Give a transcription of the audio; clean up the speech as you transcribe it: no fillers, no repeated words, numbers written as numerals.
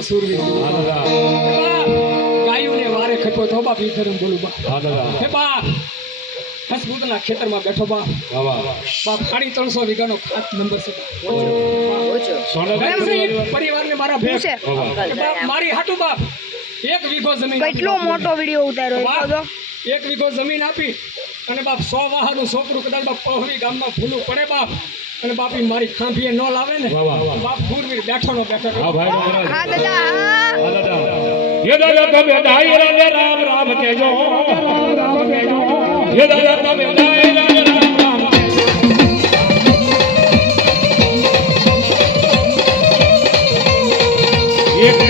નો સુરવીર ગાયું ને વારે ખપ્યો તો બાપ ઈ ધર્મ બોલું બા હે બા હસમુદના ખેતરમાં બેઠો બા બાપ 350 વીઘાનો ખાત નંબર છે પરિવારને મારા ભેગ મારી હાટુ બાપ 1 વીઘો જમીન કેટલો મોટો વિડિયો ઉતાર્યો તો 1 વીઘો જમીન આપી અને બાપ 100 વાહનું છોકરું કદાચ બાપ પહોરી ગામમાં ભૂલું પડે બાપ અને બાપી મારી ખાંભીએ ન લાવે ને બાપ ફૂરવીર બેઠો નો બેઠો હા દાદા ये दादा तबे दायरा राम राम केजो ये दादा तबे दायरा राम राम केजो एक